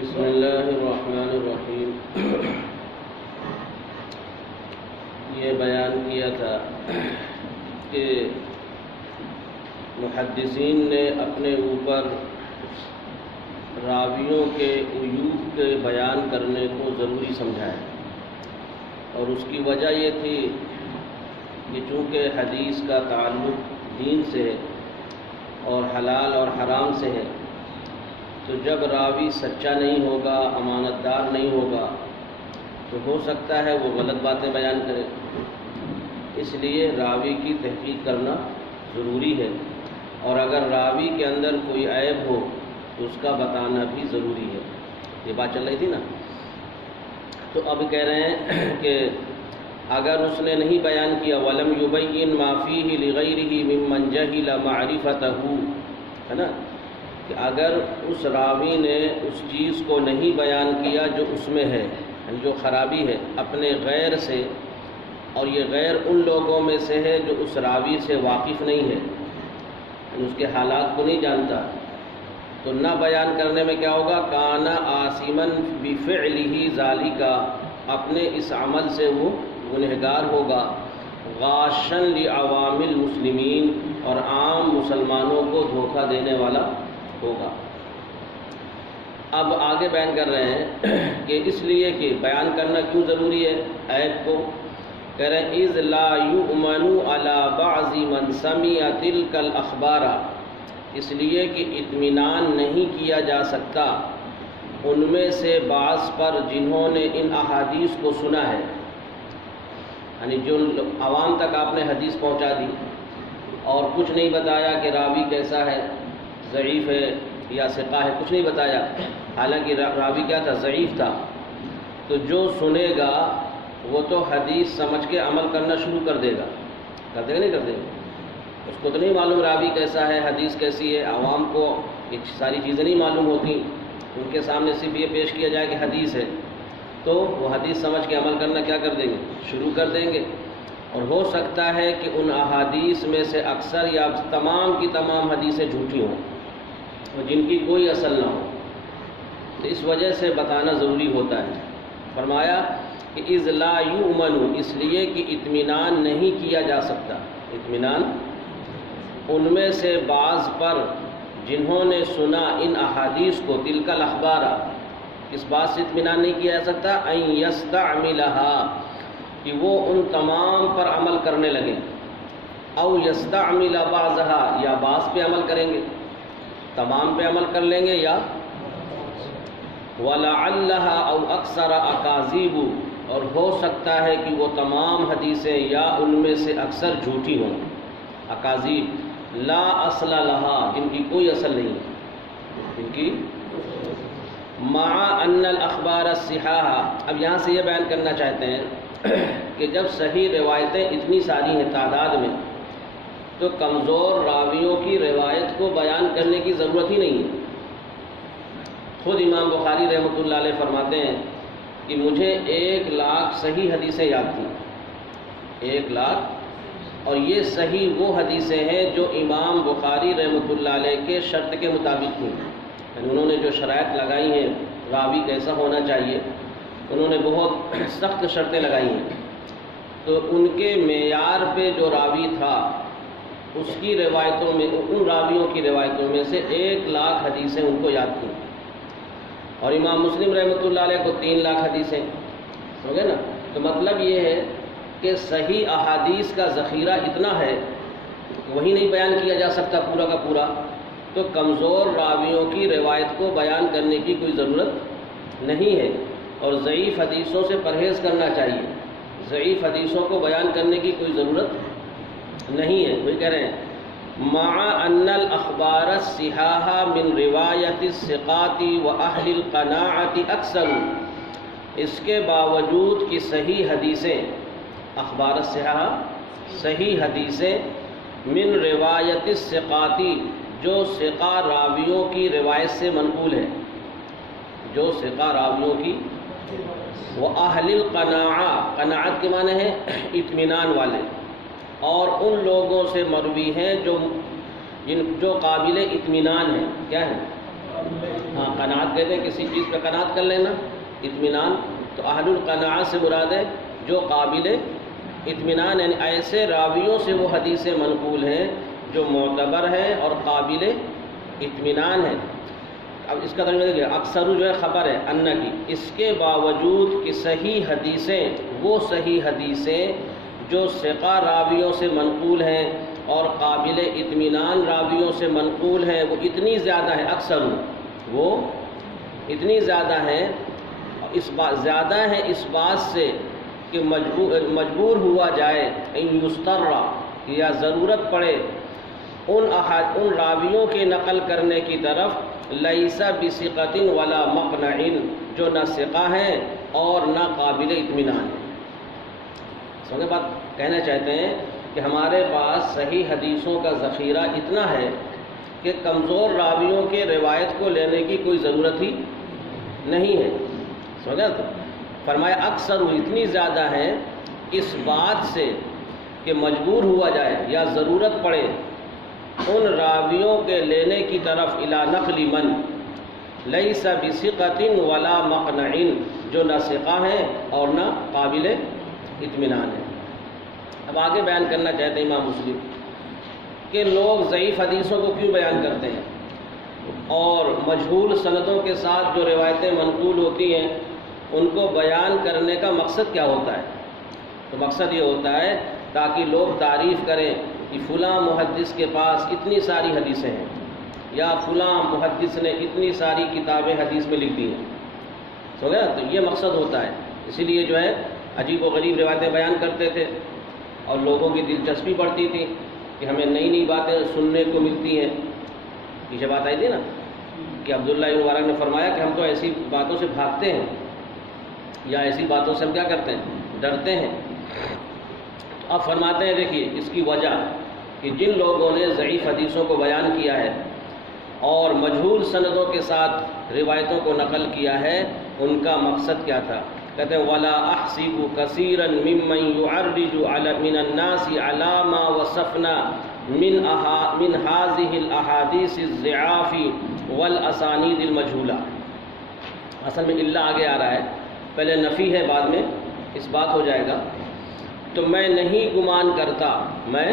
بسم اللہ الرحمن الرحیم۔ یہ بیان کیا تھا کہ محدثین نے اپنے اوپر راویوں کے عیوب کے بیان کرنے کو ضروری سمجھا ہے، اور اس کی وجہ یہ تھی کہ چونکہ حدیث کا تعلق دین سے ہے اور حلال اور حرام سے ہے، تو جب راوی سچا نہیں ہوگا، امانت دار نہیں ہوگا، تو ہو سکتا ہے وہ غلط باتیں بیان کرے۔ اس لیے راوی کی تحقیق کرنا ضروری ہے، اور اگر راوی کے اندر کوئی عیب ہو تو اس کا بتانا بھی ضروری ہے۔ یہ بات چل رہی تھی نا۔ تو اب کہہ رہے ہیں کہ اگر اس نے نہیں بیان کیا وَلَمْ يُبَيِّنْ مَا فِيهِ لِغَيْرِهِ مِمَّنْ جَهِلَ مَعْرِفَتَهُ، ہے نا، کہ اگر اس راوی نے اس چیز کو نہیں بیان کیا جو اس میں ہے، جو خرابی ہے اپنے غیر سے، اور یہ غیر ان لوگوں میں سے ہے جو اس راوی سے واقف نہیں ہے، اس کے حالات کو نہیں جانتا، تو نہ بیان کرنے میں کیا ہوگا؟ کانا آثماً بفعلہ ذالک، اپنے اس عمل سے وہ گنہگار ہوگا، غاشاً لعوام المسلمین، اور عام مسلمانوں کو دھوکہ دینے والا ہوگا۔ اب آگے بیان کر رہے ہیں کہ اس لیے کہ بیان کرنا کیوں ضروری ہے عیب کو، کہہ رہے ہیں اذ لا یؤمن علی بعض من سمع تلک الاخبار، اس لیے کہ اطمینان نہیں کیا جا سکتا ان میں سے بعض پر جنہوں نے ان احادیث کو سنا ہے، یعنی جو عوام تک آپ نے حدیث پہنچا دی اور کچھ نہیں بتایا کہ راوی کیسا ہے، ضعیف ہے یا ثقہ ہے، کچھ نہیں بتایا، حالانکہ راوی کیا تھا؟ ضعیف تھا، تو جو سنے گا وہ تو حدیث سمجھ کے عمل کرنا شروع کر دے گا، کر دے گا نہیں کر دے گا؟ اس کو تو نہیں معلوم راوی کیسا ہے، حدیث کیسی ہے، عوام کو یہ ساری چیزیں نہیں معلوم ہوتی، ان کے سامنے صرف یہ پیش کیا جائے کہ حدیث ہے، تو وہ حدیث سمجھ کے عمل کرنا کیا کر دیں گے؟ شروع کر دیں گے۔ اور ہو سکتا ہے کہ ان احادیث میں سے اکثر یا تمام کی تمام حدیثیں جھوٹی ہوں، اور جن کی کوئی اصل نہ ہو، تو اس وجہ سے بتانا ضروری ہوتا ہے۔ فرمایا کہ اذ لا یؤمن، اس لیے کہ اطمینان نہیں کیا جا سکتا، اطمینان ان میں سے بعض پر جنہوں نے سنا ان احادیث کو، تلک الاخبار، اس بات سے اطمینان نہیں کیا جا سکتا ان یستعملہا، کہ وہ ان تمام پر عمل کرنے لگیں، او یستعمل بعضہا، یا بعض پہ عمل کریں گے، تمام پہ عمل کر لیں گے، یا وَلَعَلَّهَا او اکثر اکاذیب، اور ہو سکتا ہے کہ وہ تمام حدیثیں یا ان میں سے اکثر جھوٹی ہوں، اکاذیب لا اصل لها، جن کی کوئی اصل نہیں، جن کی مع ان الاخبار الصحاح۔ اب یہاں سے یہ بیان کرنا چاہتے ہیں کہ جب صحیح روایتیں اتنی ساری ہیں تعداد میں، تو کمزور راویوں کی روایت کو بیان کرنے کی ضرورت ہی نہیں ہے۔ خود امام بخاری رحمۃ اللہ علیہ فرماتے ہیں کہ مجھے 1,00,000 صحیح حدیثیں یاد تھیں، 1,00,000، اور یہ صحیح وہ حدیثیں ہیں جو امام بخاری رحمۃ اللہ علیہ کے شرط کے مطابق تھیں، یعنی انہوں نے جو شرائط لگائی ہیں، راوی کیسا ہونا چاہیے، انہوں نے بہت سخت شرطیں لگائی ہیں، تو ان کے معیار پہ جو راوی تھا اس کی روایتوں میں، ان راویوں کی روایتوں میں سے 1,00,000 حدیثیں ان کو یاد تھیں، اور امام مسلم رحمۃ اللہ علیہ کو 3,00,000 حدیثیں، ہو گئے نا۔ تو مطلب یہ ہے کہ صحیح احادیث کا ذخیرہ اتنا ہے، وہی نہیں بیان کیا جا سکتا پورا کا پورا، تو کمزور راویوں کی روایت کو بیان کرنے کی کوئی ضرورت نہیں ہے، اور ضعیف حدیثوں سے پرہیز کرنا چاہیے، ضعیف حدیثوں کو بیان کرنے کی کوئی ضرورت نہیں ہے۔ وہی کہہ رہے ہیں مع ان الاخبار الصحاح من روایت الثقات واہل القناعت اکثر، اس کے باوجود کہ صحیح حدیثیں، اخبار الصحاح صحیح حدیثیں، من روایت الثقات، جو ثقہ راویوں کی روایت سے منقول ہے، جو ثقہ راویوں کی، وَأَهْلِ الْقَنَاعَةِ، قناعت کے معنی ہے اطمینان والے، اور ان لوگوں سے مروی ہیں جو قابل اطمینان ہیں، کیا ہیں؟ ہاں قناعت کہتے ہیں کسی چیز پہ قناعت کر لینا، اطمینان. تو اہل القناعت سے مراد ہے جو قابل اطمینان، یعنی ایسے راویوں سے وہ حدیثیں منقول ہیں جو معتبر ہیں اور قابل اطمینان ہیں. اب اس کا ترجمہ دیکھیے، اکثر جو ہے خبر ہے ان کی، اس کے باوجود کہ صحیح حدیثیں، وہ صحیح حدیثیں جو ثقہ راویوں سے منقول ہیں اور قابل اطمینان راویوں سے منقول ہیں، وہ اتنی زیادہ ہیں، اکثر وہ اتنی زیادہ ہیں، اس بات زیادہ ہیں اس بات سے کہ مجبور ہوا جائے ان یسترا، یا ضرورت پڑے ان راویوں کے نقل کرنے کی طرف، لیس بثقۃ ولا مقنع، جو نہ ثقہ ہیں اور نہ قابل اطمینان ہیں. سمجھے بات؟ کہنا چاہتے ہیں کہ ہمارے پاس صحیح حدیثوں کا ذخیرہ اتنا ہے کہ کمزور راویوں کے روایت کو لینے کی کوئی ضرورت ہی نہیں ہے. سمجھا؟ تو فرمایا اکثر اتنی زیادہ ہیں اس بات سے کہ مجبور ہوا جائے یا ضرورت پڑے ان راویوں کے لینے کی طرف الی نقل من لیس بثقۃ ولا مقنع، جو نہ ثقہ ہیں اور نہ قابل اطمینان ہیں. اب آگے بیان کرنا چاہتے ہیں امام مسلم کہ لوگ ضعیف حدیثوں کو کیوں بیان کرتے ہیں اور مجہول سندوں کے ساتھ جو روایتیں منقول ہوتی ہیں ان کو بیان کرنے کا مقصد کیا ہوتا ہے. تو مقصد یہ ہوتا ہے تاکہ لوگ تعریف کریں کہ فلاں محدث کے پاس اتنی ساری حدیثیں ہیں، یا فلاں محدث نے اتنی ساری کتابیں حدیث میں لکھ دی ہیں. سو گیا؟ تو یہ مقصد ہوتا ہے. اسی لیے جو ہے عجیب و غریب روایتیں بیان کرتے تھے اور لوگوں کی دلچسپی بڑھتی تھی کہ ہمیں نئی نئی باتیں سننے کو ملتی ہیں. پیچھے بات آئی تھی نا کہ عبداللہ بن مبارک نے فرمایا کہ ہم تو ایسی باتوں سے بھاگتے ہیں، یا ایسی باتوں سے ہم کیا کرتے ہیں؟ ڈرتے ہیں. اب فرماتے ہیں دیکھیے اس کی وجہ کہ جن لوگوں نے ضعیف حدیثوں کو بیان کیا ہے اور مجہول سندوں کے ساتھ روایتوں کو نقل کیا ہے، ان کا مقصد کیا تھا؟ کہتے ہیں وَلَا أَحْسِبُ كَثِيرًا مِمَّنْ يُعَرِّجُ مِنَ النَّاسِ عَلَى مَا وَصَفْنَا من هذه الأحاديث الضعاف والأسانيد المجهولة. اصل میں اللہ آگے آ رہا ہے، پہلے نفی ہے بعد میں اس بات ہو جائے گا. تو میں نہیں گمان کرتا، میں،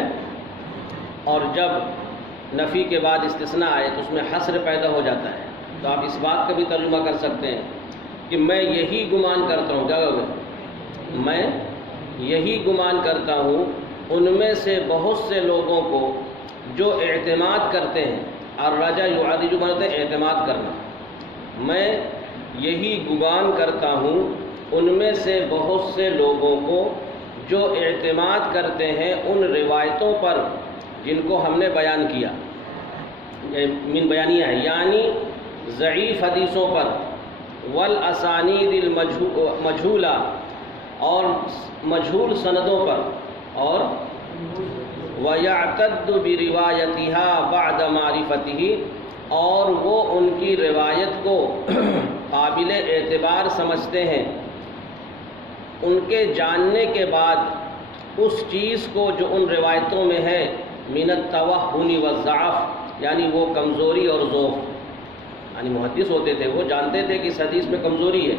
اور جب نفی کے بعد استثناء آئے تو اس میں حصر پیدا ہو جاتا ہے. تو آپ اس بات کا بھی ترجمہ کر سکتے ہیں کہ میں یہی گمان کرتا ہوں، کیا ہوگا؟ میں یہی گمان کرتا ہوں ان میں سے بہت سے لوگوں کو جو اعتماد کرتے ہیں، الرجا یعرج مانتے ہیں اعتماد کرنا. میں یہی گمان کرتا ہوں ان میں سے بہت سے لوگوں کو جو اعتماد کرتے ہیں ان روایتوں پر جن کو ہم نے بیان کیا. من بیانیہ ہے یعنی ضعیف حدیثوں پر، والاسانید المجھولہ اور مجہول سندوں پر، اور وَيَعْتَدُّ بِرِوَایَتِهَا بَعْدَ مَعْرِفَتِهِ، اور وہ ان کی روایت کو قابل اعتبار سمجھتے ہیں ان کے جاننے کے بعد اس چیز کو جو ان روایتوں میں ہے، من التوہن والضعف، یعنی وہ کمزوری اور ضعف. یعنی محدث ہوتے تھے، وہ جانتے تھے کہ اس حدیث میں کمزوری ہے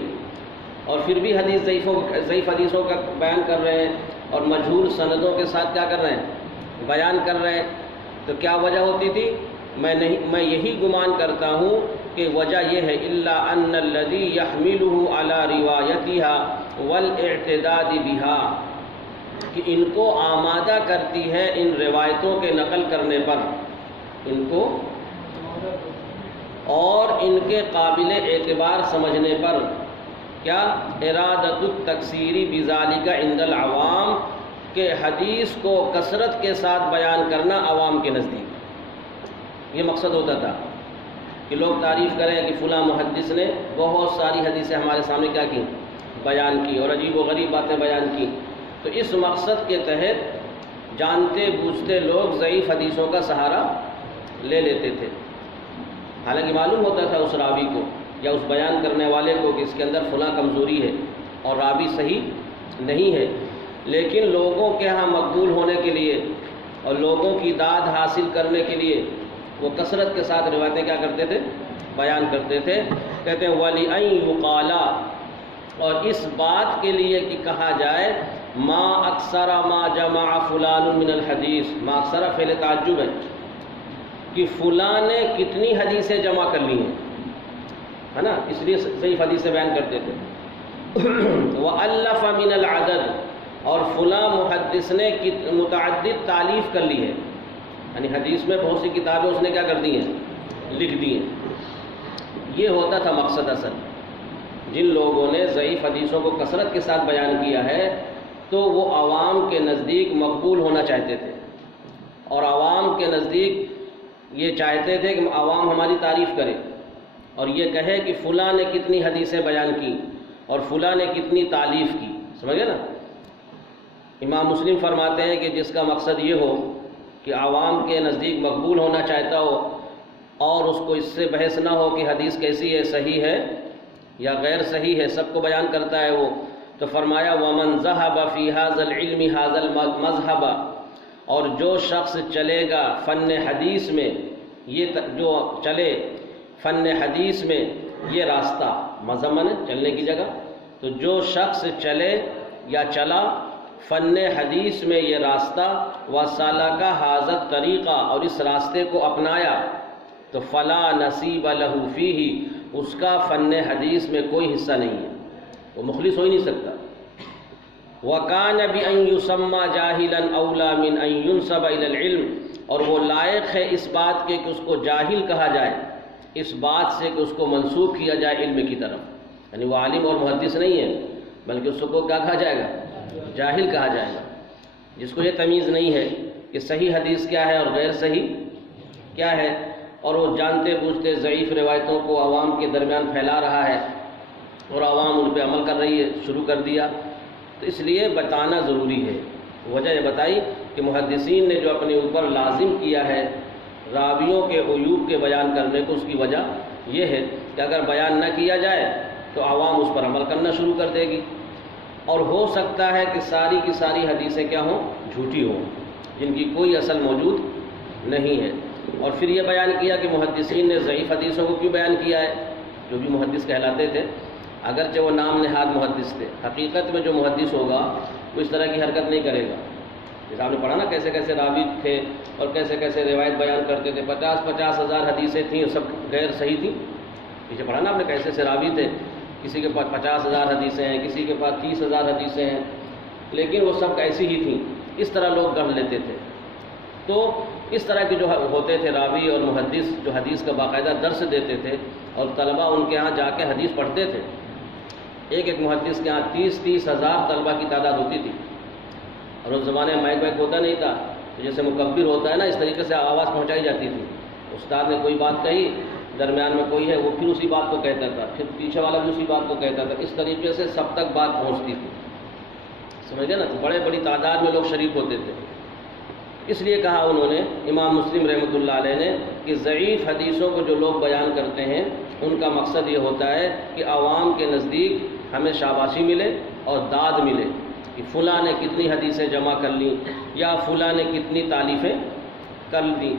اور پھر بھی ضعیف حدیثوں کا بیان کر رہے ہیں اور مجہول سندوں کے ساتھ کیا کر رہے ہیں؟ بیان کر رہے ہیں. تو کیا وجہ ہوتی تھی؟ میں یہی گمان کرتا ہوں کہ وجہ یہ ہے الا ان الذی یحملہ علی روایتها والاعتداد بها، کہ ان کو آمادہ کرتی ہے ان روایتوں کے نقل کرنے پر، ان کو اور ان کے قابل اعتبار سمجھنے پر، کیا؟ ارادۃ التکثیر بذالک عند العوام، کہ حدیث کو کثرت کے ساتھ بیان کرنا عوام کے نزدیک. یہ مقصد ہوتا تھا کہ لوگ تعریف کریں کہ فلاں محدث نے بہت ساری حدیثیں ہمارے سامنے کیا کی؟ بیان کی، اور عجیب و غریب باتیں بیان کی. تو اس مقصد کے تحت جانتے بوجھتے لوگ ضعیف حدیثوں کا سہارا لے لیتے تھے، حالانکہ معلوم ہوتا تھا اس راوی کو یا اس بیان کرنے والے کو کہ اس کے اندر فلاں کمزوری ہے اور راوی صحیح نہیں ہے. لیکن لوگوں کے ہاں مقبول ہونے کے لیے اور لوگوں کی داد حاصل کرنے کے لیے وہ کثرت کے ساتھ روایتیں کیا کرتے تھے؟ بیان کرتے تھے. کہتے ہیں وَلِأَن يُقَالَ، اور اس بات کے لیے کہ کہا جائے ما اکثر ما جمع فلان من الحدیث، ما اکثر فعل تعجب ہے کہ فلاں نے کتنی حدیثیں جمع کر لی ہیں، ہے نا، اس لیے صحیح حدیثیں بیان کرتے تھے. وَأَلَّفَ مِنَ الْعَدَدِ، اور فلاں محدث نے متعدد تالیف کر لی ہے، یعنی حدیث میں بہت سی کتابیں اس نے کیا کر دی ہیں، لکھ دی ہیں. یہ ہوتا تھا مقصد اصل. جن لوگوں نے ضعیف حدیثوں کو کثرت کے ساتھ بیان کیا ہے تو وہ عوام کے نزدیک مقبول ہونا چاہتے تھے، اور عوام کے نزدیک یہ چاہتے تھے کہ عوام ہماری تعریف کرے اور یہ کہے کہ فلاں نے کتنی حدیثیں بیان کی اور فلاں نے کتنی تالیف کی. سمجھے نا. امام مسلم فرماتے ہیں کہ جس کا مقصد یہ ہو کہ عوام کے نزدیک مقبول ہونا چاہتا ہو اور اس کو اس سے بحث نہ ہو کہ حدیث کیسی ہے، صحیح ہے یا غیر صحیح ہے، سب کو بیان کرتا ہے وہ. تو فرمایا وَمَنْ ذَهَبَ فِي هَذَا الْعِلْمِ هَذَا الْمَذْهَبَ، اور جو شخص چلے گا فن حدیث میں، یہ جو چلے فن حدیث میں یہ راستہ، مذہب میں چلنے کی جگہ، تو جو شخص چلے یا چلا فن حدیث میں یہ راستہ، وَسَلَكَ هَذَا الطَّرِيقَ، اور اس راستے کو اپنایا، تو فَلَا نَصِيبَ لَهُ فِيهِ، اس کا فن حدیث میں کوئی حصہ نہیں ہے، وہ مخلص ہو ہی نہیں سکتا. وَكَانَ بِأَن يُسَمَّى جَاهِلًا أَوْلَى مِنْ أَن يُنْسَبَ إِلَى الْعِلْمِ، اور وہ لائق ہے اس بات کے کہ اس کو جاہل کہا جائے، اس بات سے کہ اس کو منسوب کیا جائے علم کی طرف. یعنی وہ عالم اور محدث نہیں ہے، بلکہ اس کو کیا کہا جائے گا، جاہل کہا جائے گا، جس کو یہ تمیز نہیں ہے کہ صحیح حدیث کیا ہے اور غیر صحیح کیا ہے، اور وہ جانتے بوجھتے ضعیف روایتوں کو عوام کے درمیان پھیلا رہا ہے اور عوام ان پہ عمل کر رہی ہے، شروع کر دیا. تو اس لیے بتانا ضروری ہے. وجہ یہ بتائی کہ محدثین نے جو اپنے اوپر لازم کیا ہے راویوں کے عیوب کے بیان کرنے کو، اس کی وجہ یہ ہے کہ اگر بیان نہ کیا جائے تو عوام اس پر عمل کرنا شروع کر دے گی، اور ہو سکتا ہے کہ ساری کی ساری حدیثیں کیا ہوں، جھوٹی ہوں، جن کی کوئی اصل موجود نہیں ہے. اور پھر یہ بیان کیا کہ محدثین نے ضعیف حدیثوں کو کیوں بیان کیا ہے، جو بھی محدث کہلاتے تھے، اگرچہ وہ نام نہاد محدث تھے، حقیقت میں جو محدث ہوگا وہ اس طرح کی حرکت نہیں کرے گا. جیسے آپ نے پڑھا نا کیسے کیسے راوی تھے اور کیسے کیسے روایت بیان کرتے تھے، 50 ہزار حدیثیں تھیں، سب غیر صحیح تھیں. پیچھے پڑھا نا آپ نے کیسے سے راوی تھے، کسی کے پاس 50,000 حدیثیں ہیں، کسی کے پاس 30,000 حدیثیں ہیں، لیکن وہ سب ایسی ہی تھیں. اس طرح لوگ گڑھ لیتے تھے. تو اس طرح کے جو ہوتے تھے راوی اور محدث، جو حدیث کا باقاعدہ درس دیتے تھے اور طلبہ ان کے ہاں جا کے حدیث پڑھتے تھے. ایک محدث کے ہاں 30 ہزار طلبہ کی تعداد ہوتی تھی، اور اس زمانے میں مائک وائک ہوتا نہیں تھا، تو جیسے مکبر ہوتا ہے نا، اس طریقے سے آواز پہنچائی جاتی تھی. استاد نے کوئی بات کہی، درمیان میں کوئی ہے وہ پھر اسی بات کو کہتا تھا، پھر پیچھے والا بھی اسی بات کو کہتا تھا. اس طریقے سے سب تک بات پہنچتی تھی. سمجھ گئے نا. تو بڑی تعداد میں لوگ شریک ہوتے تھے. اس لیے کہا انہوں نے، امام مسلم رحمۃ اللہ علیہ نے، کہ ضعیف حدیثوں کو جو لوگ بیان کرتے ہیں ان کا مقصد یہ ہوتا ہے کہ عوام کے نزدیک ہمیں شاباشی ملے اور داد ملے کہ فلاں نے کتنی حدیثیں جمع کر لیں یا فلاں نے کتنی تالیفیں کر لیں.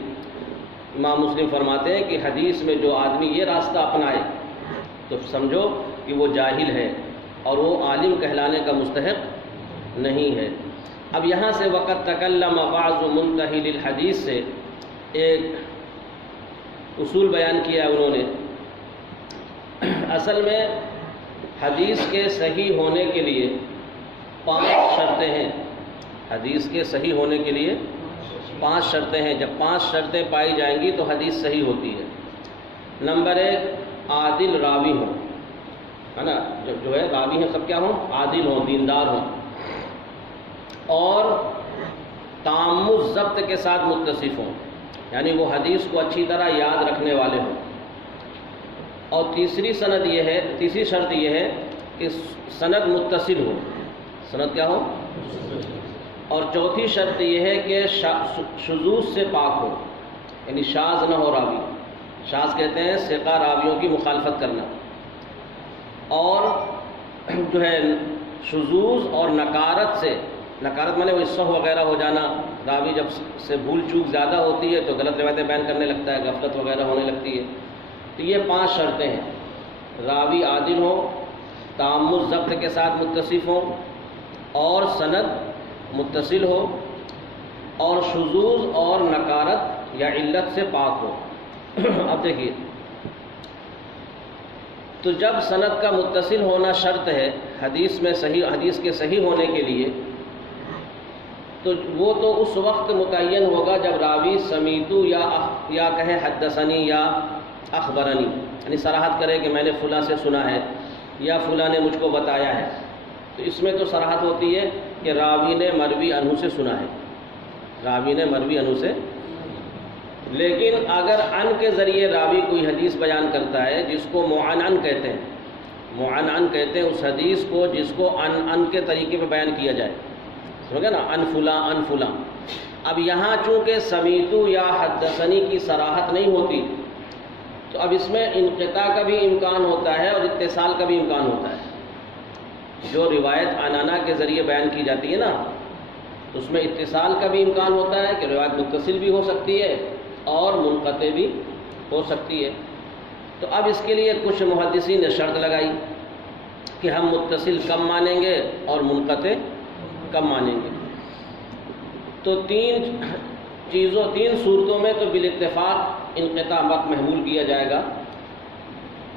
امام مسلم فرماتے ہیں کہ حدیث میں جو آدمی یہ راستہ اپنائے تو سمجھو کہ وہ جاہل ہے اور وہ عالم کہلانے کا مستحق نہیں ہے. اب یہاں سے وقت تکلم بعض منتہی للحدیث سے ایک اصول بیان کیا ہے انہوں نے. اصل میں حدیث کے صحیح ہونے کے لیے 5 شرطیں ہیں. حدیث کے صحیح ہونے کے لیے 5 شرطیں ہیں. جب 5 شرطیں پائی جائیں گی تو حدیث صحیح ہوتی ہے. نمبر 1، عادل راوی ہوں، ہے نا. جو ہے راوی ہیں سب کیا ہوں، عادل ہوں، دیندار ہوں، اور تام الضبط کے ساتھ متصف ہوں، یعنی وہ حدیث کو اچھی طرح یاد رکھنے والے ہوں. اور تیسری شرط یہ ہے کہ سند متصل ہو. سند کیا ہو؟ اور چوتھی شرط یہ ہے کہ شذوذ سے پاک ہو، یعنی شاذ نہ ہو راوی. شاذ کہتے ہیں ثقہ راویوں کی مخالفت کرنا. اور جو ہے شذوذ اور نکارت سے، نکارت مانے وہ سہو وغیرہ ہو جانا، راوی جب سے بھول چوک زیادہ ہوتی ہے تو غلط روایتیں بیان کرنے لگتا ہے، غفلت وغیرہ ہونے لگتی ہے. تو یہ 5 شرطیں ہیں: راوی عادل ہو، تامل ضبط کے ساتھ متصف ہو، اور سند متصل ہو، اور شذوذ اور نکارت یا علت سے پاک ہو۔ اب دیکھیے، تو جب سند کا متصل ہونا شرط ہے حدیث کے صحیح ہونے کے لیے، تو وہ تو اس وقت متعین ہوگا جب راوی سمیتو یا کہے حدثنی یا اخبرنی، یعنی صراحت کرے کہ میں نے فلاں سے سنا ہے یا فلاں نے مجھ کو بتایا ہے۔ تو اس میں تو صراحت ہوتی ہے کہ راوی نے مروی عنہ سے سنا ہے، راوی نے مروی عنہ سے۔ لیکن اگر ان کے ذریعے راوی کوئی حدیث بیان کرتا ہے جس کو معنعن کہتے ہیں، معنعن کہتے ہیں اس حدیث کو جس کو ان کے طریقے پہ بیان کیا جائے، سمجھ گئے نا، ان فلاں۔ اب یہاں چونکہ سمیتو یا حدثنی کی صراحت نہیں ہوتی، تو اب اس میں انقطاع کا بھی امکان ہوتا ہے اور اتصال کا بھی امکان ہوتا ہے۔ جو روایت عنعنہ کے ذریعے بیان کی جاتی ہے نا، اس میں اتصال کا بھی امکان ہوتا ہے کہ روایت متصل بھی ہو سکتی ہے اور منقطع بھی ہو سکتی ہے۔ تو اب اس کے لیے کچھ محدثین نے شرط لگائی کہ ہم متصل کم مانیں گے اور منقطع کم مانیں گے۔ تو 3 صورتوں میں تو بالاتفاق انقطاع وقت محمول کیا جائے گا۔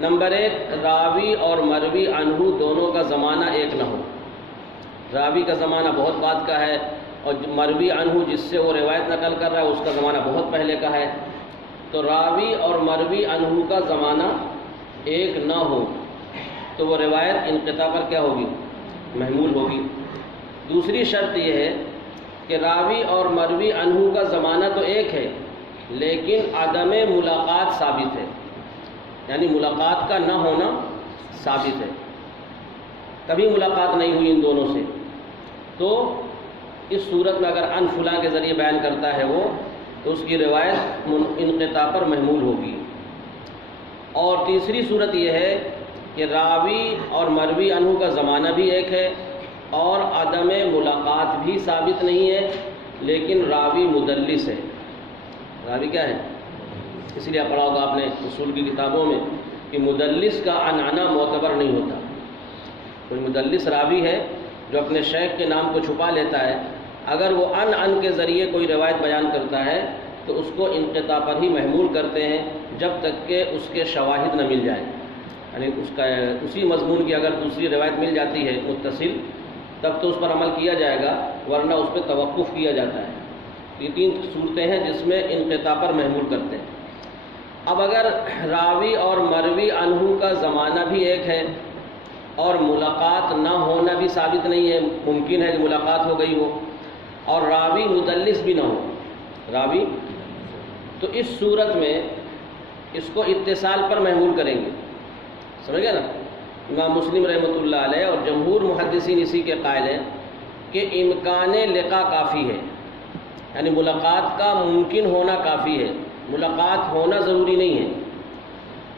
نمبر 1، راوی اور مروی عنہ دونوں کا زمانہ ایک نہ ہو۔ راوی کا زمانہ بہت بعد کا ہے اور مروی عنہ جس سے وہ روایت نقل کر رہا ہے اس کا زمانہ بہت پہلے کا ہے، تو راوی اور مروی عنہ کا زمانہ ایک نہ ہو تو وہ روایت انقطاع پر کیا ہوگی؟ محمول ہوگی۔ دوسری شرط یہ ہے کہ راوی اور مروی عنہ کا زمانہ تو ایک ہے لیکن عدم ملاقات ثابت ہے، یعنی ملاقات کا نہ ہونا ثابت ہے، کبھی ملاقات نہیں ہوئی ان دونوں سے۔ تو اس صورت میں اگر ان فلاں کے ذریعے بیان کرتا ہے وہ، تو اس کی روایت انقطاع پر محمول ہوگی۔ اور تیسری صورت یہ ہے کہ راوی اور مروی عنہ کا زمانہ بھی ایک ہے اور عدم ملاقات بھی ثابت نہیں ہے، لیکن راوی مدلس ہے۔ راوی کیا ہے؟ اس لیے پڑھا ہوگا آپ نے اصول کی کتابوں میں کہ مدلس کا عنعنہ معتبر نہیں ہوتا۔ کوئی مدلس راوی ہے جو اپنے شیخ کے نام کو چھپا لیتا ہے، اگر وہ ان کے ذریعے کوئی روایت بیان کرتا ہے تو اس کو انقطاع پر ہی محمول کرتے ہیں جب تک کہ اس کے شواہد نہ مل جائیں، یعنی اسی مضمون کی اگر دوسری روایت مل جاتی ہے متصل تب تو اس پر عمل کیا جائے گا، ورنہ اس پہ توقف کیا جاتا ہے۔ یہ 3 صورتیں ہیں جس میں انقطاع پر محمول کرتے ہیں۔ اب اگر راوی اور مروی عنہ کا زمانہ بھی ایک ہے اور ملاقات نہ ہونا بھی ثابت نہیں ہے، ممکن ہے کہ ملاقات ہو گئی ہو، اور راوی مدلس بھی نہ ہو راوی، تو اس صورت میں اس کو اتصال پر محمول کریں گے، سمجھ گئے نا۔ امام مسلم رحمۃ اللہ علیہ اور جمہور محدثین اسی کے قائل ہیں کہ امکان لقاء کافی ہے، یعنی ملاقات کا ممکن ہونا کافی ہے، ملاقات ہونا ضروری نہیں ہے۔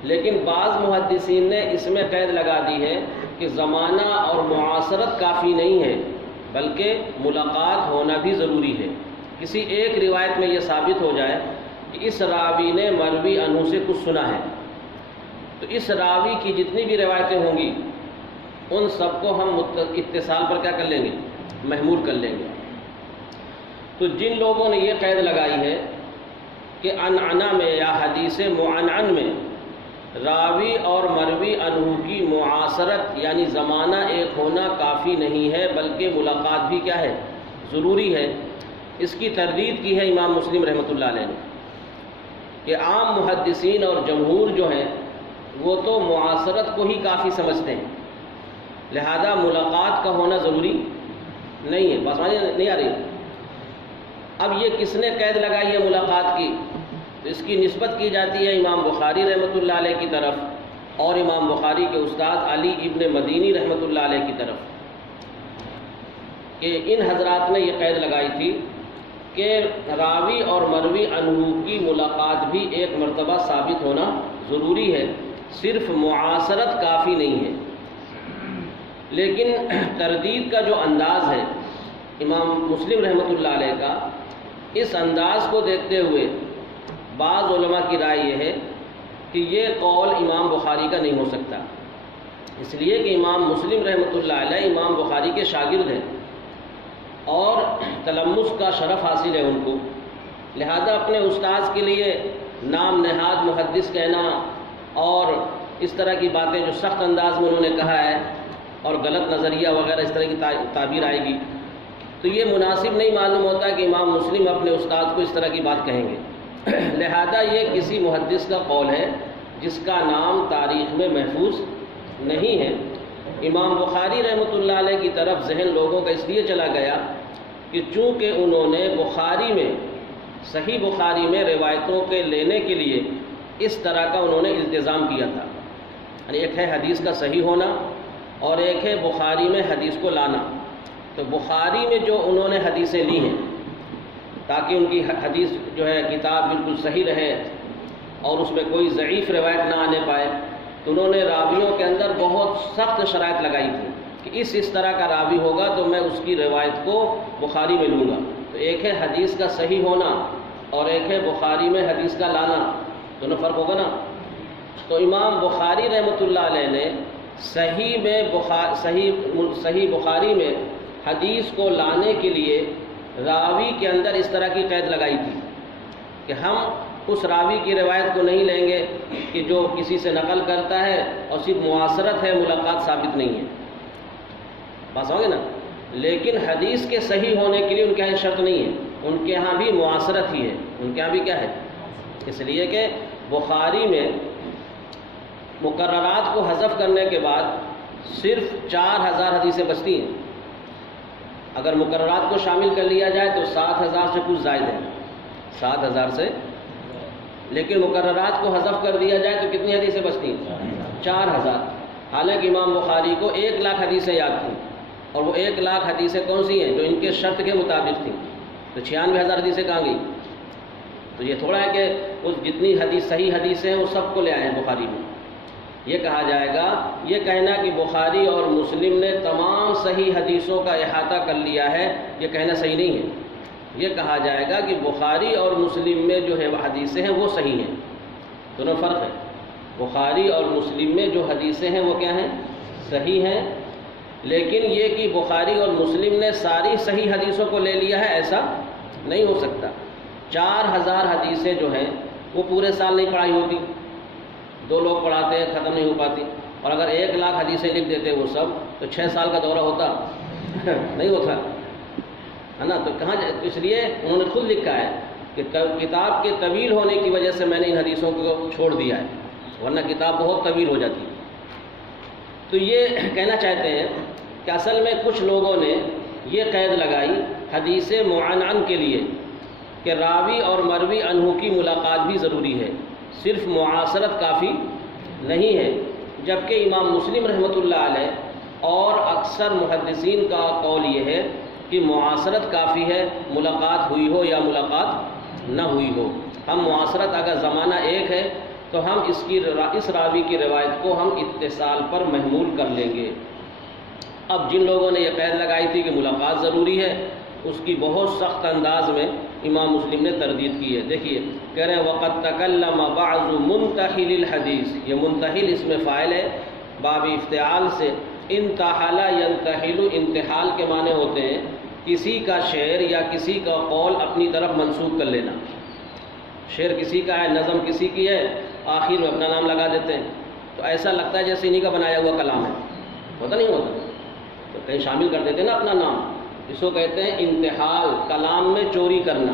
لیکن بعض محدثین نے اس میں قید لگا دی ہے کہ زمانہ اور معاصرت کافی نہیں ہے بلکہ ملاقات ہونا بھی ضروری ہے۔ کسی ایک روایت میں یہ ثابت ہو جائے کہ اس راوی نے مروی عنہ سے کچھ سنا ہے، تو اس راوی کی جتنی بھی روایتیں ہوں گی ان سب کو ہم اتصال پر کیا کر لیں گے؟ محمول کر لیں گے۔ تو جن لوگوں نے یہ قید لگائی ہے کہ عنعنہ میں یا حدیث معنعن میں راوی اور مروی عنہ کی معاصرت یعنی زمانہ ایک ہونا کافی نہیں ہے بلکہ ملاقات بھی کیا ہے؟ ضروری ہے، اس کی تردید کی ہے امام مسلم رحمۃ اللہ علیہ نے کہ عام محدثین اور جمہور جو ہیں وہ تو معاصرت کو ہی کافی سمجھتے ہیں، لہذا ملاقات کا ہونا ضروری نہیں ہے۔ بات سمجھ نہیں آ رہی؟ اب یہ کس نے قید لگائی ہے ملاقات کی؟ تو اس کی نسبت کی جاتی ہے امام بخاری رحمۃ اللہ علیہ کی طرف اور امام بخاری کے استاد علی ابن مدینی رحمۃ اللہ علیہ کی طرف، کہ ان حضرات نے یہ قید لگائی تھی کہ راوی اور مروی عنہ کی ملاقات بھی ایک مرتبہ ثابت ہونا ضروری ہے، صرف معاصرت کافی نہیں ہے۔ لیکن تردید کا جو انداز ہے امام مسلم رحمۃ اللہ علیہ کا، اس انداز کو دیکھتے ہوئے بعض علماء کی رائے یہ ہے کہ یہ قول امام بخاری کا نہیں ہو سکتا، اس لیے کہ امام مسلم رحمۃ اللہ علیہ امام بخاری کے شاگرد ہیں اور تلمس کا شرف حاصل ہے ان کو، لہذا اپنے استاذ کے لیے نام نہاد محدث کہنا اور اس طرح کی باتیں جو سخت انداز میں انہوں نے کہا ہے اور غلط نظریہ وغیرہ اس طرح کی تعبیر آئے گی، تو یہ مناسب نہیں معلوم ہوتا کہ امام مسلم اپنے استاد کو اس طرح کی بات کہیں گے۔ لہذا یہ کسی محدث کا قول ہے جس کا نام تاریخ میں محفوظ نہیں ہے۔ امام بخاری رحمۃ اللہ علیہ کی طرف ذہن لوگوں کا اس لیے چلا گیا کہ چونکہ انہوں نے بخاری میں صحیح بخاری میں روایتوں کے لینے کے لیے اس طرح کا انہوں نے التزام کیا تھا، یعنی ایک ہے حدیث کا صحیح ہونا اور ایک ہے بخاری میں حدیث کو لانا۔ تو بخاری میں جو انہوں نے حدیثیں لی ہیں تاکہ ان کی حدیث جو ہے کتاب بالکل صحیح رہے اور اس میں کوئی ضعیف روایت نہ آنے پائے، تو انہوں نے راویوں کے اندر بہت سخت شرائط لگائی تھی کہ اس طرح کا راوی ہوگا تو میں اس کی روایت کو بخاری میں لوں گا۔ تو ایک ہے حدیث کا صحیح ہونا اور ایک ہے بخاری میں حدیث کا لانا، دونوں فرق ہوگا نا۔ تو امام بخاری رحمۃ اللہ علیہ نے صحیح بخاری میں حدیث کو لانے کے لیے راوی کے اندر اس طرح کی قید لگائی تھی کہ ہم اس راوی کی روایت کو نہیں لیں گے کہ جو کسی سے نقل کرتا ہے اور صرف معاصرت ہے، ملاقات ثابت نہیں ہے، بات سمجھے نا۔ لیکن حدیث کے صحیح ہونے کے لیے ان کے یہاں شرط نہیں ہے، ان کے ہاں بھی معاصرت ہی ہے، ان کے ہاں بھی کیا ہے، اس لیے کہ بخاری میں مقررات کو حذف کرنے کے بعد صرف 4000 حدیثیں بچتی ہیں۔ اگر مقررات کو شامل کر لیا جائے تو 7000 سے کچھ زائد ہے، 7000 سے، لیکن مقررات کو حذف کر دیا جائے تو کتنی حدیثیں بچتی ہیں؟ 4000۔ حالانکہ امام بخاری کو 1,00,000 حدیثیں یاد تھیں، اور وہ 1,00,000 حدیثیں کون سی ہیں؟ جو ان کے شرط کے مطابق تھیں، تو 96,000 حدیثیں کہاں گئی؟ تو یہ تھوڑا ہے کہ اس جتنی صحیح حدیثیں ہیں وہ سب کو لے آئے ہیں بخاری میں۔ یہ کہا جائے گا، یہ کہنا کہ بخاری اور مسلم نے تمام صحیح حدیثوں کا احاطہ کر لیا ہے، یہ کہنا صحیح نہیں ہے۔ یہ کہا جائے گا کہ بخاری اور مسلم میں جو ہے حدیثیں ہیں وہ صحیح ہیں، دونوں فرق ہے۔ بخاری اور مسلم میں جو حدیثیں ہیں وہ کیا ہیں؟ صحیح ہیں، لیکن یہ کہ بخاری اور مسلم نے ساری صحیح حدیثوں کو لے لیا ہے، ایسا نہیں ہو سکتا۔ 4000 حدیثیں جو ہیں وہ پورے سال نہیں پڑھائی ہوتی، 2 لوگ پڑھاتے ہیں، ختم نہیں ہو پاتی، اور اگر 1,00,000 حدیثیں لکھ دیتے وہ سب تو 6 سال کا دورہ ہوتا نہیں ہوتا ہے نا۔ تو کہاں اس لیے انہوں نے خود لکھا ہے کہ کتاب کے طویل ہونے کی وجہ سے میں نے ان حدیثوں کو چھوڑ دیا ہے، ورنہ کتاب بہت طویل ہو جاتی ہے۔ تو یہ کہنا چاہتے ہیں کہ اصل میں کچھ لوگوں نے یہ قید لگائی حدیث معنعن کے لیے کہ راوی اور مروی عنہ کی ملاقات بھی ضروری ہے، صرف معاصرت کافی نہیں ہے، جبکہ امام مسلم رحمۃ اللہ علیہ اور اکثر محدثین کا قول یہ ہے کہ معاصرت کافی ہے، ملاقات ہوئی ہو یا ملاقات نہ ہوئی ہو۔ ہم معاصرت اگر زمانہ ایک ہے تو ہم اس راوی کی روایت کو ہم اتصال پر محمول کر لیں گے۔ اب جن لوگوں نے یہ قید لگائی تھی کہ ملاقات ضروری ہے، اس کی بہت سخت انداز میں امام مسلم نے تردید کی ہے۔ دیکھیے کہہ رہے ہیں وقد تکلم بعض منتحل الحدیث، یہ منتحل اس میں فاعل ہے باب افتعال سے، انتحل ینتحل، انتحال کے معنی ہوتے ہیں کسی کا شعر یا کسی کا قول اپنی طرف منسوب کر لینا۔ شعر کسی کا ہے، نظم کسی کی ہے، آخر میں اپنا نام لگا دیتے ہیں، تو ایسا لگتا ہے جیسے انہی کا بنایا ہوا کلام ہے، ہوتا نہیں ہوتا، تو کہیں شامل کر دیتے ہیں نا اپنا نام۔ اس کو کہتے ہیں انتحال، کلام میں چوری کرنا۔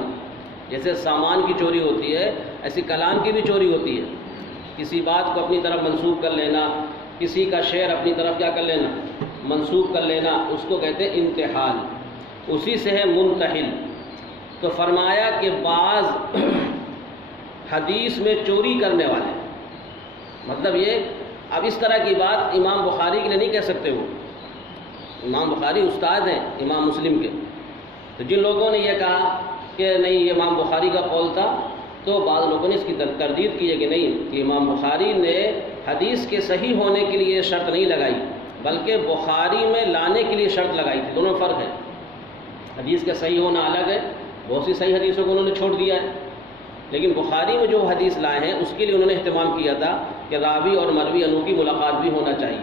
جیسے سامان کی چوری ہوتی ہے ایسی کلام کی بھی چوری ہوتی ہے، کسی بات کو اپنی طرف منسوب کر لینا، کسی کا شعر اپنی طرف کیا کر لینا، منسوب کر لینا، اس کو کہتے ہیں انتحال، اسی سے ہے منتحل۔ تو فرمایا کہ بعض حدیث میں چوری کرنے والے، مطلب یہ اب اس طرح کی بات امام بخاری کے لیے نہیں کہہ سکتے، وہ امام بخاری استاد ہیں امام مسلم کے، تو جن لوگوں نے یہ کہا کہ نہیں یہ امام بخاری کا قول تھا، تو بعض لوگوں نے اس کی تردید کی ہے کہ نہیں، کہ امام بخاری نے حدیث کے صحیح ہونے کے لیے شرط نہیں لگائی، بلکہ بخاری میں لانے کے لیے شرط لگائی تھی۔ دونوں فرق ہے، حدیث کا صحیح ہونا الگ ہے، بہت سی صحیح حدیثوں کو انہوں نے چھوڑ دیا ہے، لیکن بخاری میں جو حدیث لائے ہیں اس کے لیے انہوں نے اہتمام کیا تھا کہ راوی اور مروی انہوں کی ملاقات بھی ہونا چاہیے،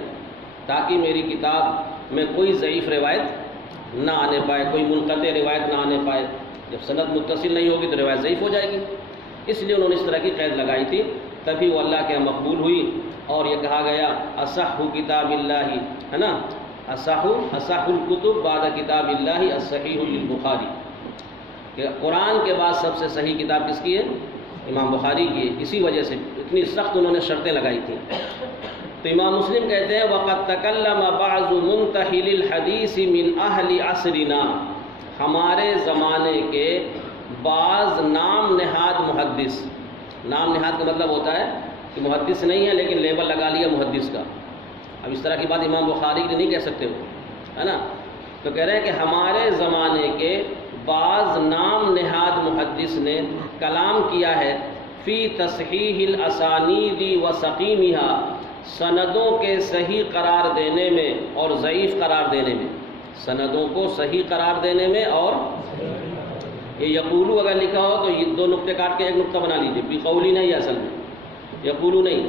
تاکہ میری کتاب میں کوئی ضعیف روایت نہ آنے پائے، کوئی منقطع روایت نہ آنے پائے۔ جب سند متصل نہیں ہوگی تو روایت ضعیف ہو جائے گی، اس لیے انہوں نے اس طرح کی قید لگائی تھی، تبھی وہ اللہ کے یہاں مقبول ہوئی۔ اور یہ کہا گیا اصح کتاب اللہ، ہے نا، اصح الکتب بعد کتاب اللہ الصحیح للبخاری، کہ قرآن کے بعد سب سے صحیح کتاب کس کی ہے؟ امام بخاری کی ہے۔ اسی وجہ سے اتنی سخت انہوں نے شرطیں لگائی تھیں۔ تو امام مسلم کہتے ہیں وَقَدْ تَكَلَّمَ بَعْضُ مُنْتَحِلِ الْحَدِيثِ مِنْ أَهْلِ عَصْرِنَا، ہمارے زمانے کے بعض نام نہاد محدث، نام نہاد کا مطلب ہوتا ہے کہ محدث نہیں ہے لیکن لیبل لگا لیا محدث کا۔ اب اس طرح کی بات امام بخاری نے نہیں کہہ سکتے وہ، ہے نا، تو کہہ رہے ہیں کہ ہمارے زمانے کے بعض نام نہاد محدث نے کلام کیا ہے فی تصحیح الاسانید و سقیمہا، سندوں کے صحیح قرار دینے میں اور ضعیف قرار دینے میں، سندوں کو صحیح قرار دینے میں۔ اور یہ یقولو اگر لکھا ہو تو یہ دو نقطے کاٹ کے ایک نقطہ بنا لیجیے، بقولی نہیں، اصل میں یقولو نہیں،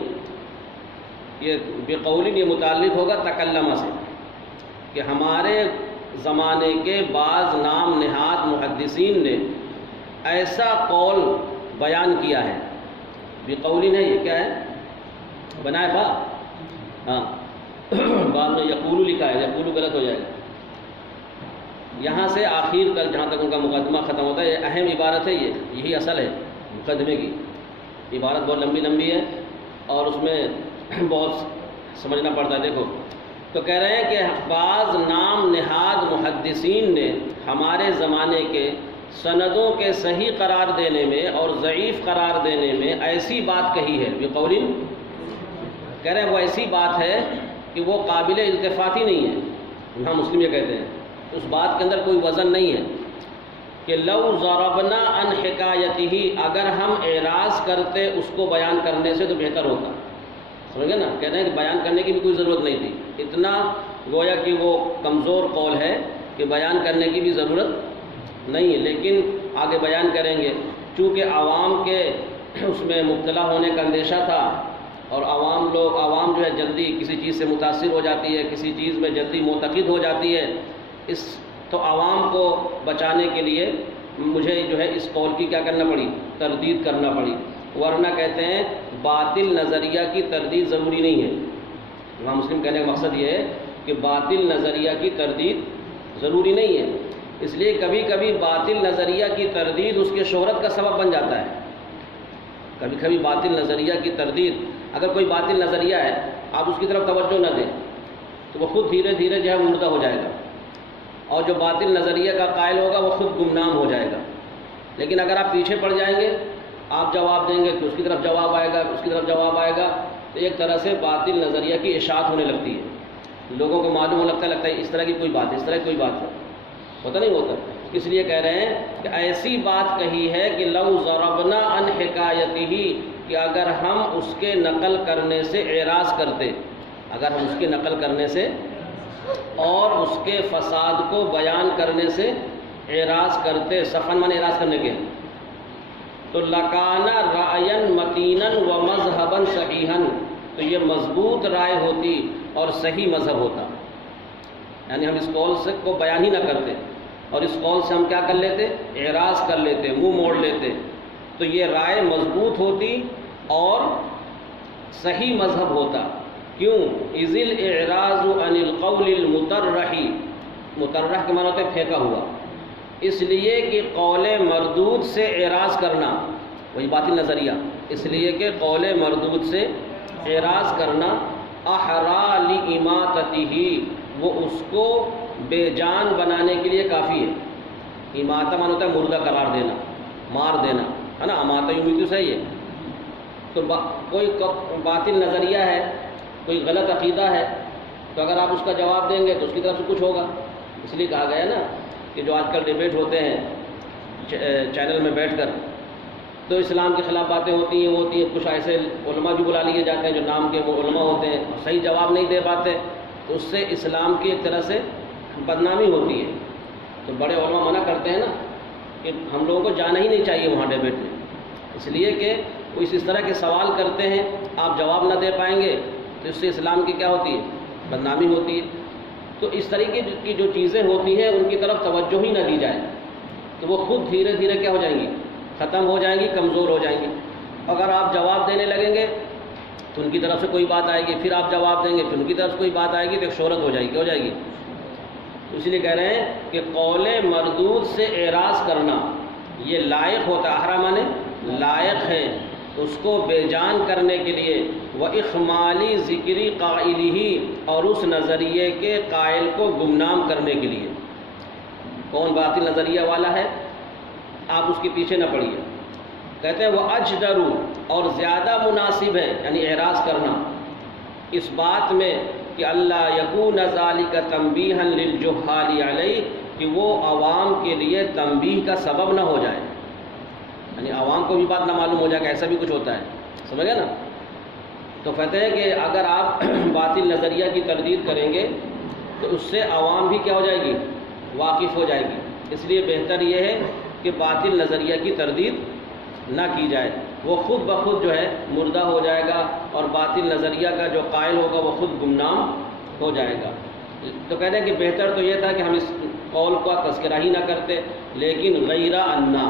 یہ بقولی یہ متعلق ہوگا تکلمہ سے، کہ ہمارے زمانے کے بعض نام نہاد محدثین نے ایسا قول بیان کیا ہے، بقولی نہیں، یہ کیا ہے، بنائے با، ہاں بعد میں یقولو لکھا ہے، یقولو غلط ہو جائے گا۔ یہاں سے آخر تک جہاں تک ان کا مقدمہ ختم ہوتا ہے، یہ اہم عبارت ہے، یہی اصل ہے مقدمے کی۔ عبارت بہت لمبی ہے اور اس میں بہت سمجھنا پڑتا ہے۔ دیکھو تو کہہ رہے ہیں کہ بعض نام نہاد محدثین نے ہمارے زمانے کے سندوں کے صحیح قرار دینے میں اور ضعیف قرار دینے میں ایسی بات کہی ہے، بقول، کہہ رہے ہیں وہ ایسی بات ہے کہ وہ قابل التفاتی نہیں ہے۔ ہاں مسلم یہ کہتے ہیں اس بات کے اندر کوئی وزن نہیں ہے کہ لو ضربنا عن حکایتہ، اگر ہم اعراض کرتے اس کو بیان کرنے سے تو بہتر ہوتا۔ سمجھ گئے نا، کہتے ہیں کہ بیان کرنے کی بھی کوئی ضرورت نہیں تھی، اتنا گویا کہ وہ کمزور قول ہے کہ بیان کرنے کی بھی ضرورت نہیں ہے، لیکن آگے بیان کریں گے۔ چونکہ عوام کے اس میں مبتلا ہونے کا اندیشہ تھا، اور عوام جو ہے جلدی کسی چیز سے متاثر ہو جاتی ہے، کسی چیز میں جلدی معتقد ہو جاتی ہے، تو عوام کو بچانے کے لیے مجھے جو ہے اس قول کی کیا کرنا پڑی، تردید کرنا پڑی، ورنہ کہتے ہیں باطل نظریہ کی تردید ضروری نہیں ہے۔ امام مسلم کہنے کا مقصد یہ ہے کہ باطل نظریہ کی تردید ضروری نہیں ہے، اس لیے کبھی کبھی باطل نظریہ کی تردید اس کے شہرت کا سبب بن جاتا ہے۔ کبھی کبھی باطل نظریہ کی تردید، اگر کوئی باطل نظریہ ہے آپ اس کی طرف توجہ نہ دیں تو وہ خود دھیرے دھیرے جو ہے مردہ ہو جائے گا، اور جو باطل نظریہ کا قائل ہوگا وہ خود گمنام ہو جائے گا۔ لیکن اگر آپ پیچھے پڑ جائیں گے، آپ جواب دیں گے تو اس کی طرف جواب آئے گا، اس کی طرف جواب آئے گا، تو ایک طرح سے باطل نظریہ کی اشاعت ہونے لگتی ہے، لوگوں کو معلوم ہونے لگتا ہے اس طرح کی کوئی بات ہے، اس طرح کی کوئی بات ہے، ہوتا نہیں ہوتا۔ اس لیے کہہ رہے ہیں کہ ایسی بات کہی ہے کہ لو ضربنا عن حکایتہ، کہ اگر ہم اس کے نقل کرنے سے اعراض کرتے، اگر ہم اس کے نقل کرنے سے اور اس کے فساد کو بیان کرنے سے اعراض کرتے، صفن مانے اعراض کرنے کے، تو لکانا رأیًا متینًا و مذہبًا صحیحًا، تو یہ مضبوط رائے ہوتی اور صحیح مذہب ہوتا۔ یعنی ہم اس قول سے کو بیان ہی نہ کرتے اور اس قول سے ہم کیا کر لیتے، اعراض کر لیتے، منہ موڑ لیتے، تو یہ رائے مضبوط ہوتی اور صحیح مذہب ہوتا۔ کیوں؟ اذ الاعراض عن القول المطرح، مطرح کے معنی ہوتا ہے پھینکا ہوا، اس لیے کہ قول مردود سے اعراض کرنا، وہی باطل نظریہ، اس لیے کہ قول مردود سے اعراض کرنا احرا لاماتتہ، وہ اس کو بے جان بنانے کے لیے کافی ہے۔ اماتہ معنی ہوتا ہے مردہ قرار دینا، مار دینا، ہے نا، اماتہ یمیتو صحیح ہے۔ تو کوئی باطل نظریہ ہے، کوئی غلط عقیدہ ہے، تو اگر آپ اس کا جواب دیں گے تو اس کی طرف سے کچھ ہوگا۔ اس لیے کہا گیا نا کہ جو آج کل ڈیبیٹ ہوتے ہیں چینل میں بیٹھ کر، تو اسلام کے خلاف باتیں ہوتی ہیں، وہ ہوتی ہیں، کچھ ایسے علماء بھی بلا لیے جاتے ہیں جو نام کے وہ علماء ہوتے ہیں، صحیح جواب نہیں دے پاتے، تو اس سے اسلام کی ایک طرح سے بدنامی ہوتی ہے۔ تو بڑے علماء منع کرتے ہیں نا کہ ہم لوگوں کو جانا ہی نہیں چاہیے وہاں ڈیبیٹ میں، اس لیے کہ وہ اس طرح کے سوال کرتے ہیں، آپ جواب نہ دے پائیں گے تو اس سے اسلام کی کیا ہوتی ہے؟ بدنامی ہوتی ہے۔ تو اس طریقے کی جو چیزیں ہوتی ہیں ان کی طرف توجہ ہی نہ دی جائے تو وہ خود دھیرے دھیرے کیا ہو جائیں گی؟ ختم ہو جائیں گی، کمزور ہو جائیں گی۔ اگر آپ جواب دینے لگیں گے تو ان کی طرف سے کوئی بات آئے گی، پھر آپ جواب دیں گے، پھر ان کی طرف سے کوئی بات آئے گی، تو ایک شہرت ہو جائے گی، کیا ہو جائے گی؟ تو اس لیے کہہ رہے ہیں کہ قول مردود سے اعراض کرنا یہ لائق ہوتا ہے، احرامانے لائق ہے اس کو بے جان کرنے کے لیے، وَإِخْمَالِ ذِكْرِ قَائِلِهِ اور اس نظریے کے قائل کو گمنام کرنے کے لیے۔ کون باطل نظریہ والا ہے آپ اس کے پیچھے نہ پڑیے۔ کہتے ہیں وہ اجدر اور زیادہ مناسب ہے، یعنی اعراض کرنا اس بات میں کہ اللہ یکون ذالک تنبیہا للجہال علیہ، کہ وہ عوام کے لیے تنبیہ کا سبب نہ ہو جائے، یعنی عوام کو بھی بات نہ معلوم ہو جائے کہ ایسا بھی کچھ ہوتا ہے، سمجھ گئے نا؟ تو کہتے ہیں کہ اگر آپ باطل نظریہ کی تردید کریں گے تو اس سے عوام بھی کیا ہو جائے گی؟ واقف ہو جائے گی۔ اس لیے بہتر یہ ہے کہ باطل نظریہ کی تردید نہ کی جائے، وہ خود بخود جو ہے مردہ ہو جائے گا، اور باطل نظریہ کا جو قائل ہوگا وہ خود گمنام ہو جائے گا۔ تو کہتے ہیں کہ بہتر تو یہ تھا کہ ہم اس قول کا تذکرہ ہی نہ کرتے، لیکن غیر انا،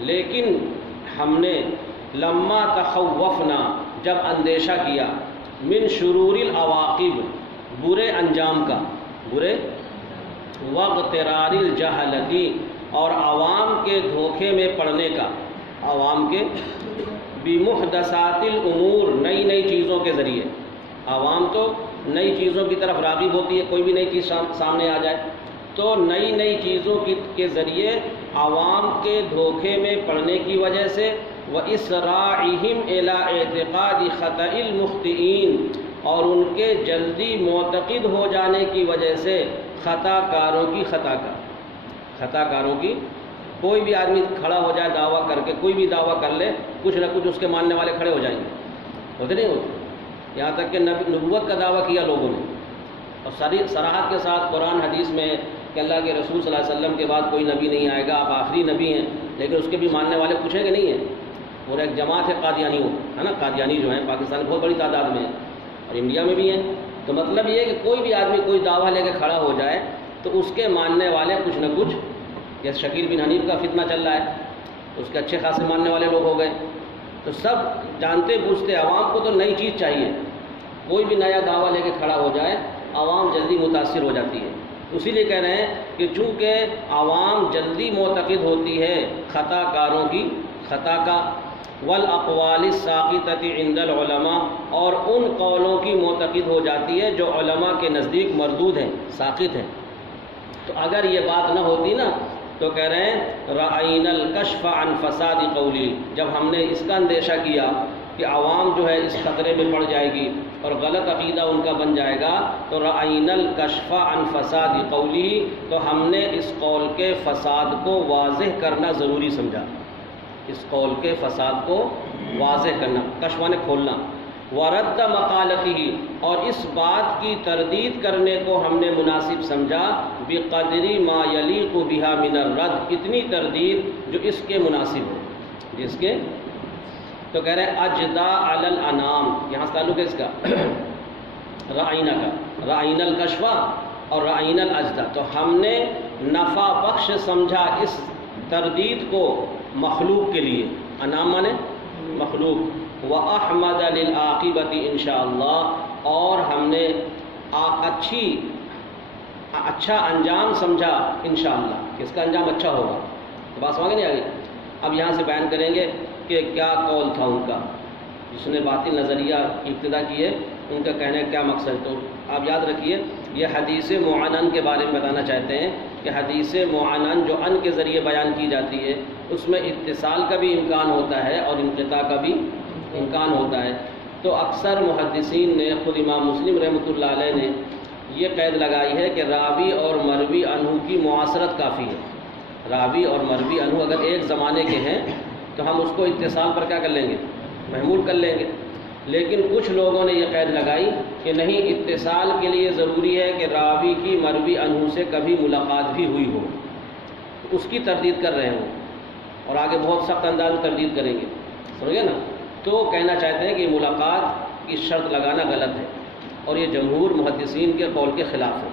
لیکن ہم نے لما تخوفنا، جب اندیشہ کیا، من شرور العواقب، برے انجام کا، برے واغترار الجہلتی، اور عوام کے دھوکے میں پڑنے کا، عوام کے بمحدثات الامور، نئی نئی چیزوں کے ذریعے۔ عوام تو نئی چیزوں کی طرف راغب ہوتی ہے، کوئی بھی نئی چیز سامنے آ جائے تو نئی نئی چیزوں کے ذریعے عوام کے دھوکے میں پڑنے کی وجہ سے، وَإِسْرَاعِهِمْ إِلَىٰ اعْتِقَادِ خَطَئِ الْمُخْطِئِينَ، اور ان کے جلدی معتقد ہو جانے کی وجہ سے خطا کاروں کی خطا کاروں کی، کوئی بھی آدمی کھڑا ہو جائے دعویٰ کر کے، کوئی بھی دعویٰ کر لے، کچھ نہ کچھ اس کے ماننے والے کھڑے ہو جائیں گے، ہوتے نہیں ہوتے؟ یہاں تک کہ نبوت کا دعویٰ کیا لوگوں نے، اور صراحت کے ساتھ قرآن حدیث میں کہ اللہ کے رسول صلی اللہ علیہ وسلم کے بعد کوئی نبی نہیں آئے گا، آپ آخری نبی ہیں، لیکن اس کے بھی ماننے والے پوچھیں گے نہیں ہیں۔ اور ایک جماعت ہے قادیانیوں، ہے نا، قادیانی جو ہیں پاکستان میں بہت بڑی تعداد میں ہیں اور انڈیا میں بھی ہیں۔ تو مطلب یہ ہے کہ کوئی بھی آدمی کوئی دعویٰ لے کے کھڑا ہو جائے تو اس کے ماننے والے کچھ نہ کچھ، جیسے شکیل بن حنیف کا فتنہ چل رہا ہے، اس کے اچھے خاصے ماننے والے لوگ ہو گئے۔ تو سب جانتے بوجھتے، عوام کو تو نئی چیز چاہیے، کوئی بھی نیا دعویٰ لے کے کھڑا ہو جائے عوام جلدی متاثر ہو جاتی ہے۔ اسی لیے کہہ رہے ہیں کہ چونکہ عوام جلدی معتقد ہوتی ہے خطا کاروں کی خطا کا، والاقوال الساقطۃ عند العلماء، اور ان قولوں کی معتقد ہو جاتی ہے جو علماء کے نزدیک مردود ہیں، ساقط ہیں۔ تو اگر یہ بات نہ ہوتی نا تو کہہ رہے ہیں رأینا الکشف عن فساد قولی، جب ہم نے اس کا اندیشہ کیا کہ عوام جو ہے اس خطرے میں پڑ جائے گی اور غلط عقیدہ ان کا بن جائے گا، تو رأینا الکشف عن فساد قولی، تو ہم نے اس قول کے فساد کو واضح کرنا ضروری سمجھا، اس قول کے فساد کو واضح کرنا، کشف نے کھولنا، ورد مقالتہ، اور اس بات کی تردید کرنے کو ہم نے مناسب سمجھا، بقدر ما یلیق بها من الرد، اتنی تردید جو اس کے مناسب ہو، جس کے۔ تو کہہ رہے ہیں اجدا علی الانام، یہاں سے تعلق ہے اس کا رعینہ کا، رعینہ الکشف اور رعینہ الاجدا، تو ہم نے نفع بخش سمجھا اس تردید کو مخلوق کے لیے، انام مانے مخلوق، وَأَحْمَدَ لِلْعَاقِبَةِ انشاءاللہ، اور ہم نے اچھا انجام سمجھا انشاءاللہ، کہ اس کا انجام اچھا ہوگا۔ تو بات سمجھ نہیں آ گئی؟ اب یہاں سے بیان کریں گے کہ کیا قول تھا ان کا، جس نے باطل نظریہ کی ابتدا کی ہے، ان کا کہنے کا کیا مقصد۔ تو آپ یاد رکھیے یہ حدیث معنن کے بارے میں بتانا چاہتے ہیں کہ حدیث معنن جو ان کے ذریعے بیان کی جاتی ہے اس میں اتصال کا بھی امکان ہوتا ہے اور انقطاع کا بھی امکان ہوتا ہے۔ تو اکثر محدثین نے، خود امام مسلم رحمۃ اللہ علیہ نے یہ قید لگائی ہے کہ راوی اور مروی عنہ کی معاصرت کافی ہے۔ راوی اور مروی عنہ اگر ایک زمانے کے ہیں تو ہم اس کو اتصال پر کیا کر لیں گے، محمول کر لیں گے۔ لیکن کچھ لوگوں نے یہ قید لگائی کہ نہیں، اتصال کے لیے ضروری ہے کہ راوی کی مروی عنہ سے کبھی ملاقات بھی ہوئی ہو، اس کی تردید کر رہے ہوں، اور آگے بہت سخت انداز میں تردید کریں گے، سمجھے نا؟ تو کہنا چاہتے ہیں کہ ملاقات کی شرط لگانا غلط ہے، اور یہ جمہور محدثین کے قول کے خلاف ہے،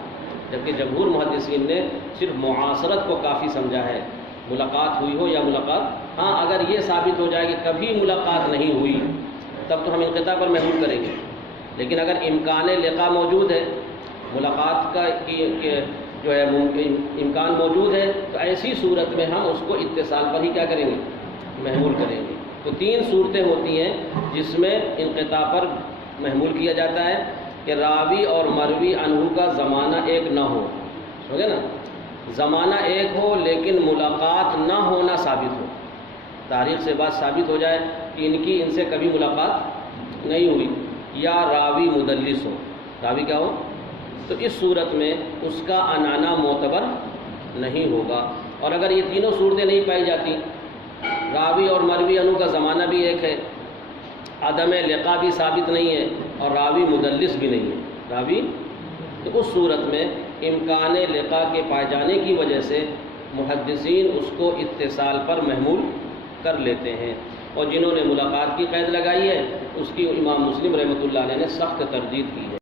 جبکہ جمہور محدثین نے صرف معاصرت کو کافی سمجھا ہے، ملاقات ہوئی ہو یا ملاقات، ہاں اگر یہ ثابت ہو جائے کہ کبھی ملاقات نہیں ہوئی تب تو ہم انقطاع پر محمول کریں گے، لیکن اگر امکان لقاء موجود ہے، ملاقات کا جو ہے امکان موجود ہے، تو ایسی صورت میں ہم اس کو اتصال پر ہی کیا کریں گے؟ محمول کریں گے۔ تو 3 صورتیں ہوتی ہیں جس میں انقطاع پر محمول کیا جاتا ہے کہ راوی اور مروی عنہ کا زمانہ ایک نہ ہو، سمجھے نا؟ زمانہ ایک ہو لیکن ملاقات نہ ہونا ثابت ہو، تاریخ سے بات ثابت ہو جائے کہ ان سے کبھی ملاقات نہیں ہوئی، یا راوی مدلس ہو، راوی کیا ہو، تو اس صورت میں اس کا عنانہ معتبر نہیں ہوگا۔ اور اگر یہ تینوں صورتیں نہیں پائی جاتی، راوی اور مروی عنہ کا زمانہ بھی ایک ہے، عدم لقاء بھی ثابت نہیں ہے، اور راوی مدلس بھی نہیں ہے تو اس صورت میں امکان لقاء کے پائے جانے کی وجہ سے محدثین اس کو اتصال پر محمول کر لیتے ہیں، اور جنہوں نے ملاقات کی قید لگائی ہے اس کی امام مسلم رحمۃ اللہ علیہ نے سخت تردید کی ہے۔